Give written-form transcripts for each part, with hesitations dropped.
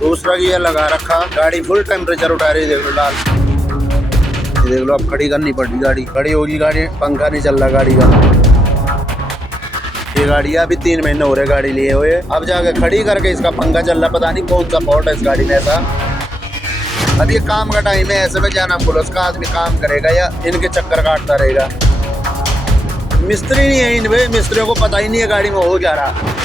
दूसरा गियर लगा रखा, गाड़ी फुल टेम्परेचर उठा रही है। देख लो लाल, ये देख लो अब खड़ी करनी पड़ी, गाड़ी खड़ी होगी, गाड़ी पंखा नहीं चल रहा गाड़ी का। ये गाड़ी अभी 3 महीने हो रहे गाड़ी लिए हुए, अब जाके खड़ी करके इसका पंखा चल रहा, पता नहीं कौन सा फॉल्ट है इस गाड़ी में ऐसा। अब ये काम का टाइम है, ऐसे में जाना पुलिस का आदमी काम करेगा या इनके चक्कर काटता रहेगा। मिस्त्री नहीं है इनमें, मिस्त्रियों को पता ही नहीं है गाड़ी में हो क्या रहा।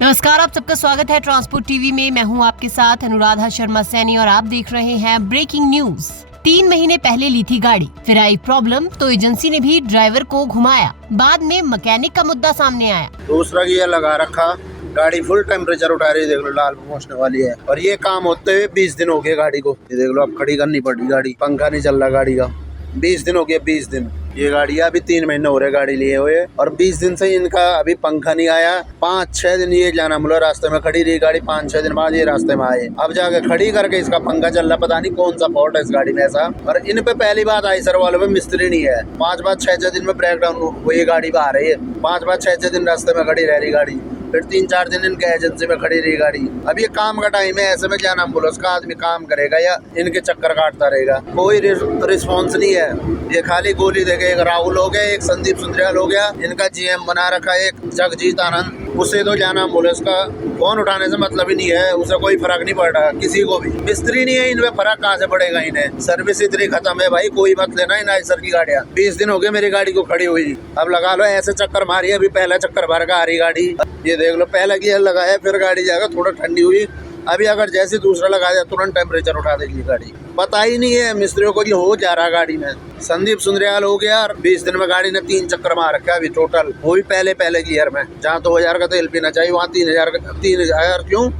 नमस्कार, आप सबका स्वागत है ट्रांसपोर्ट टीवी में। मैं हूं आपके साथ अनुराधा शर्मा सैनी और आप देख रहे हैं ब्रेकिंग न्यूज। 3 महीने पहले ली थी गाड़ी, फिर आई प्रॉब्लम तो एजेंसी ने भी ड्राइवर को घुमाया, बाद में मैकेनिक का मुद्दा सामने आया। दूसरा गियर लगा रखा, गाड़ी फुल टेम्परेचर उठा रही है। देख लो लाल पहुंचने वाली है, और ये काम होते हुए 20 दिन हो गए गाड़ी को। ये देख लो अब खड़ी करनी पड़ी, गाड़ी पंखा नहीं चल रहा गाड़ी का। 20 दिन हो गए, 20 दिन। ये गाड़ी अभी 3 महीने हो रहे गाड़ी लिए हुए, और 20 दिन से इनका अभी पंखा नहीं आया। 5-6 दिन ये जाना मुला रास्ते में खड़ी रही गाड़ी, 5-6 दिन बाद ये रास्ते में आए, अब जाके खड़ी करके इसका पंखा चल रहा, पता नहीं कौन सा फॉल्ट है इस गाड़ी में ऐसा। और इन पे पहली बात आई सर वालों में मिस्त्री नहीं है। 5-6 दिन में ब्रेक डाउन वो ये गाड़ी आ रही है, 5-6 दिन रास्ते में खड़ी रह रही गाड़ी, फिर 3-4 दिन इनके एजेंसी में खड़ी रही गाड़ी। अब ये काम का टाइम है, ऐसे में क्या नाम बोलो, उसका आदमी काम करेगा या इनके चक्कर काटता रहेगा। कोई रिस्पॉन्स नहीं है, ये खाली गोली देके। एक राहुल हो गया, एक संदीप सुंदरियाल हो गया, इनका जीएम बना रखा है, एक जगजीत आनंद, उसे तो क्या नाम बोले, उसका फोन उठाने से मतलब ही नहीं है, उसे कोई फर्क नहीं पड़ रहा किसी को भी। मिस्त्री नहीं है, इनमें फर्क कहाँ से पड़ेगा इन्हें। सर्विस इतनी खत्म है भाई, कोई मत लेना इन आइसर की गाड़ियाँ। 20 दिन हो गए मेरी गाड़ी को खड़ी हुई, अब लगा लो ऐसे चक्कर मारी। अभी पहला चक्कर भर का आ रही गाड़ी, ये देख लो पहला गियर लगाया, फिर गाड़ी जाकर थोड़ा ठंडी हुई, अभी अगर जैसे दूसरा लगा दिया तुरंत टेम्परेचर उठा देगी गाड़ी। पता ही नहीं है मिस्त्रियों को ये हो जा रहा गाड़ी में। संदीप सुंदरियाल हो गया, 20 दिन में गाड़ी ने 3 चक्कर मार रखा अभी टोटल, वो भी पहले गियर में। जहाँ 2000 का तेल पीना चाहिए वहाँ 3000 क्यों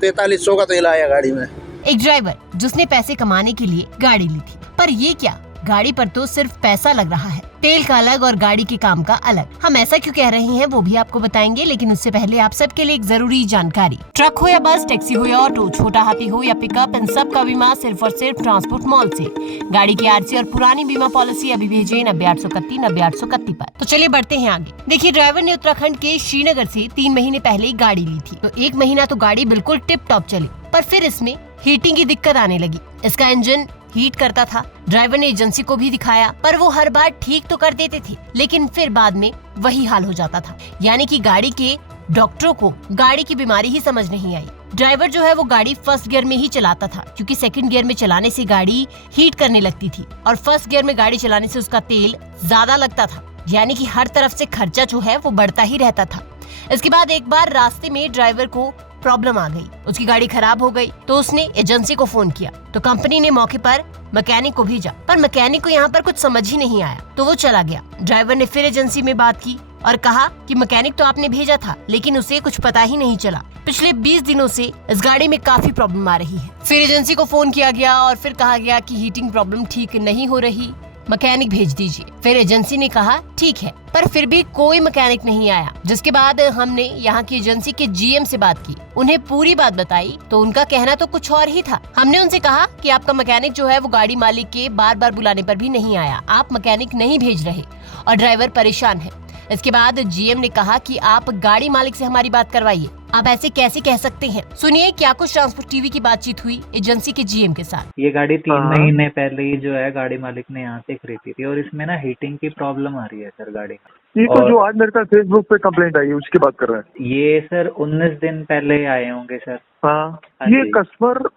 4300 का तेल आया गाड़ी में। एक ड्राइवर जिसने पैसे कमाने के लिए गाड़ी ली थी, पर ये क्या, गाड़ी पर तो सिर्फ पैसा लग रहा है, तेल का अलग और गाड़ी के काम का अलग। हम ऐसा क्यों कह रहे हैं वो भी आपको बताएंगे, लेकिन उससे पहले आप सबके लिए एक जरूरी जानकारी। ट्रक हो या बस, टैक्सी हो या ऑटो, छोटा हाथी हो या पिकअप, इन सब का बीमा सिर्फ और सिर्फ ट्रांसपोर्ट मॉल से। गाड़ी की आरसी और पुरानी बीमा पॉलिसी अभी भेजे 90-831 पर। तो चलिए बढ़ते हैं आगे। देखिए, ड्राइवर ने उत्तराखंड के श्रीनगर से 3 महीने पहले ही गाड़ी ली थी, तो 1 महीना तो गाड़ी बिल्कुल टिप टॉप चली, पर फिर इसमें हीटिंग की दिक्कत आने लगी। इसका इंजन हीट करता था। ड्राइवर ने एजेंसी को भी दिखाया, पर वो हर बार ठीक तो कर देते थे, लेकिन फिर बाद में वही हाल हो जाता था। यानी कि गाड़ी के डॉक्टरों को गाड़ी की बीमारी ही समझ नहीं आई। ड्राइवर जो है वो गाड़ी फर्स्ट गियर में ही चलाता था, क्योंकि सेकंड गियर में चलाने से गाड़ी हीट करने लगती थी, और फर्स्ट गियर में गाड़ी चलाने से उसका तेल ज्यादा लगता था। यानी कि हर तरफ से खर्चा जो है वो बढ़ता ही रहता था। इसके बाद एक बार रास्ते में ड्राइवर को प्रॉब्लम आ गई, उसकी गाड़ी खराब हो गई, तो उसने एजेंसी को फोन किया, तो कंपनी ने मौके पर मैकेनिक को भेजा, पर मैकेनिक को यहाँ पर कुछ समझ ही नहीं आया, तो वो चला गया। ड्राइवर ने फिर एजेंसी में बात की और कहा कि मैकेनिक तो आपने भेजा था, लेकिन उसे कुछ पता ही नहीं चला। पिछले 20 दिनों से इस गाड़ी में काफी प्रॉब्लम आ रही है। फिर एजेंसी को फोन किया गया और फिर कहा गया कि हीटिंग प्रॉब्लम ठीक नहीं हो रही, मैकेनिक भेज दीजिए। फिर एजेंसी ने कहा ठीक है, पर फिर भी कोई मैकेनिक नहीं आया। जिसके बाद हमने यहाँ की एजेंसी के जीएम से बात की, उन्हें पूरी बात बताई, तो उनका कहना तो कुछ और ही था। हमने उनसे कहा कि आपका मैकेनिक जो है वो गाड़ी मालिक के बार बार बुलाने पर भी नहीं आया, आप मैकेनिक नहीं भेज रहे और ड्राइवर परेशान है। इसके बाद जीएम ने कहा कि आप गाड़ी मालिक से हमारी बात करवाइए। आप ऐसे कैसे कह सकते हैं? सुनिए क्या कुछ ट्रांसपोर्ट टीवी की बातचीत हुई एजेंसी के जीएम के साथ। ये गाड़ी 3 महीने पहले ही जो है गाड़ी मालिक ने यहाँ से खरीदी थी, और इसमें ना हीटिंग की प्रॉब्लम आ रही है सर गाड़ी में। ये तो जो आज मेरे पास फेसबुक पे कंप्लेंट आई है उसकी बात कर रहे हैं। ये सर 19 दिन पहले आए होंगे सर। हाँ, ये कस्टमर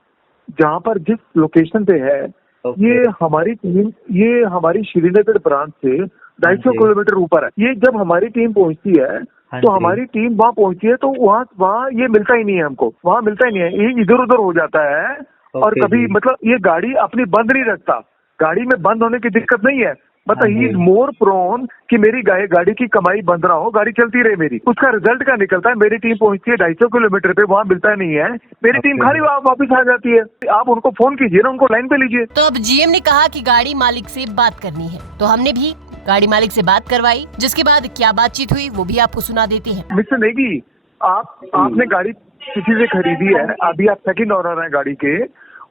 जहाँ पर जिस लोकेशन पे है, ये हमारी टीम, ये हमारी श्रीनगर ब्रांच से 250 किलोमीटर ऊपर है। ये जब हमारी टीम पहुँचती है तो हमारी टीम वहाँ पहुँचती है, तो वहाँ ये मिलता ही नहीं है हमको, वहाँ मिलता ही नहीं है, ये इधर उधर हो जाता है। और कभी मतलब ये गाड़ी अपनी बंद नहीं रखता, गाड़ी में बंद होने की दिक्कत नहीं है, मतलब ही इज मोर प्रोन कि मेरी गाड़ी की कमाई बंद ना हो, गाड़ी चलती रहे मेरी। उसका रिजल्ट क्या निकलता है, मेरी टीम पहुंचती है 250 किलोमीटर पे, वहाँ मिलता नहीं है, मेरी टीम खाली वापस आ जाती है। आप उनको फोन कीजिए ना, उनको लाइन पे लीजिए। तो अब जीएम ने कहा कि गाड़ी मालिक से बात करनी है, तो हमने भी गाड़ी मालिक से बात करवाई, जिसके बाद क्या बातचीत हुई वो भी आपको सुना देते हैं। मिस्टर नेगी, आपने गाड़ी किसी से खरीदी है, अभी आप सेकंड ओनर हैं गाड़ी के।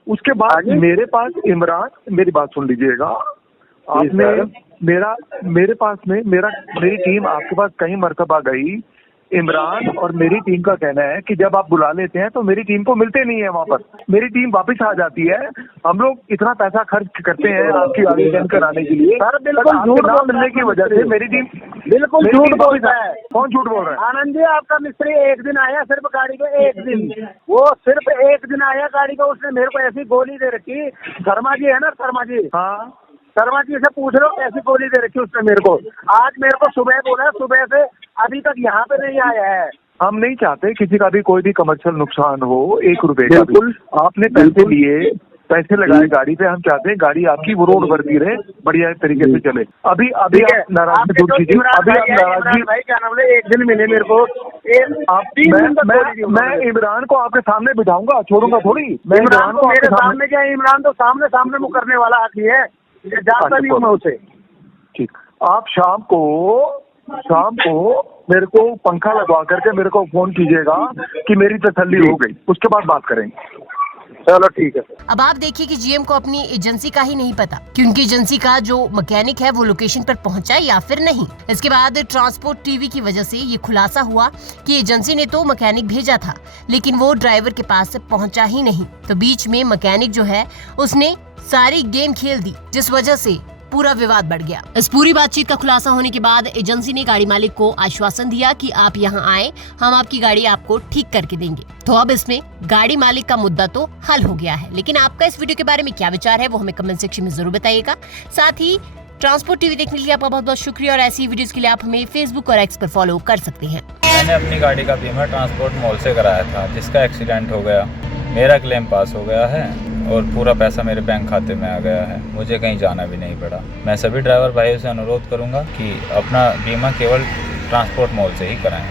उसके बाद मेरे पास इमरान, मेरी बात सुन लीजिएगा, आपने मेरे पास में मेरी टीम आपके पास कई मरतबा गई इमरान और मेरी टीम का कहना है कि जब आप बुला लेते हैं तो मेरी टीम को मिलते नहीं है वहाँ पर, मेरी टीम वापस आ जाती है। हम लोग इतना पैसा खर्च करते हैं आपकी गाड़ी चेंज कराने के लिए, सर बिल्कुल झूठ ना मिलने की वजह से मेरी टीम बिल्कुल मेरी झूठ टीम बोल वापस रहा है। कौन झूठ बोल रहा है? आनंद जी, आपका मिस्त्री एक दिन आया सिर्फ गाड़ी को, एक दिन, वो सिर्फ एक दिन आया गाड़ी को, उसने मेरे को ऐसी गोली दे रखी। शर्मा जी है ना, शर्मा जी, हाँ, शर्मा जी से पूछ लो कैसी गोली दे रखी उसने मेरे को। आज मेरे को सुबह बोला, सुबह से अभी तक यहाँ पे नहीं आया है। हम नहीं चाहते किसी का भी कोई भी कमर्शियल नुकसान हो, 1 रुपए का भी। बिल्कुल। आपने पैसे लिए, पैसे लगाए गाड़ी पे, हम चाहते हैं गाड़ी आपकी वो रोड बढ़ती रहे, बढ़िया तरीके से चले। अभी आप नाराजगी दूर कीजिए, अभी आप नाराजगी भाई क्या नाम है, एक दिन मिले मेरे को, मैं इमरान को आपके सामने बिठाऊंगा, छोड़ूंगा थोड़ी। मैं इमरान को मेरे सामने क्या, इमरान तो सामने सामने मुकरने वाला आदमी है, जानता नहीं हूँ मैं उसे। ठीक, आप शाम को मेरे को पंखा लगवा करके मेरे को फोन कीजिएगा कि मेरी तसल्ली हो गई, उसके बाद बात करेंगे। चलो ठीक है। अब आप देखिए कि जीएम को अपनी एजेंसी का ही नहीं पता कि उनकी एजेंसी का जो मैकेनिक है वो लोकेशन पर पहुंचा या फिर नहीं। इसके बाद ट्रांसपोर्ट टीवी की वजह से ये खुलासा हुआ कि एजेंसी ने तो मैकेनिक भेजा था लेकिन वो ड्राइवर के पास पहुंचा ही नहीं। तो बीच में मैकेनिक जो है उसने सारी गेम खेल दी, जिस वजह से पूरा विवाद बढ़ गया। इस पूरी बातचीत का खुलासा होने के बाद एजेंसी ने गाड़ी मालिक को आश्वासन दिया कि आप यहाँ आए, हम आपकी गाड़ी आपको ठीक करके देंगे। तो अब इसमें गाड़ी मालिक का मुद्दा तो हल हो गया है, लेकिन आपका इस वीडियो के बारे में क्या विचार है वो हमें कमेंट सेक्शन में जरूर बताइएगा। साथ ही ट्रांसपोर्ट टीवी देखने के लिए आपका बहुत बहुत शुक्रिया और ऐसी वीडियोस के लिए आप हमें फेसबुक और एक्स पर फॉलो कर सकते हैं। मैंने अपनी गाड़ी का बीमा ट्रांसपोर्ट मॉल से कराया था, जिसका एक्सीडेंट हो गया। मेरा क्लेम पास हो गया है और पूरा पैसा मेरे बैंक खाते में आ गया है, मुझे कहीं जाना भी नहीं पड़ा। मैं सभी ड्राइवर भाइयों से अनुरोध करूंगा कि अपना बीमा केवल ट्रांसपोर्ट मॉल से ही कराएं।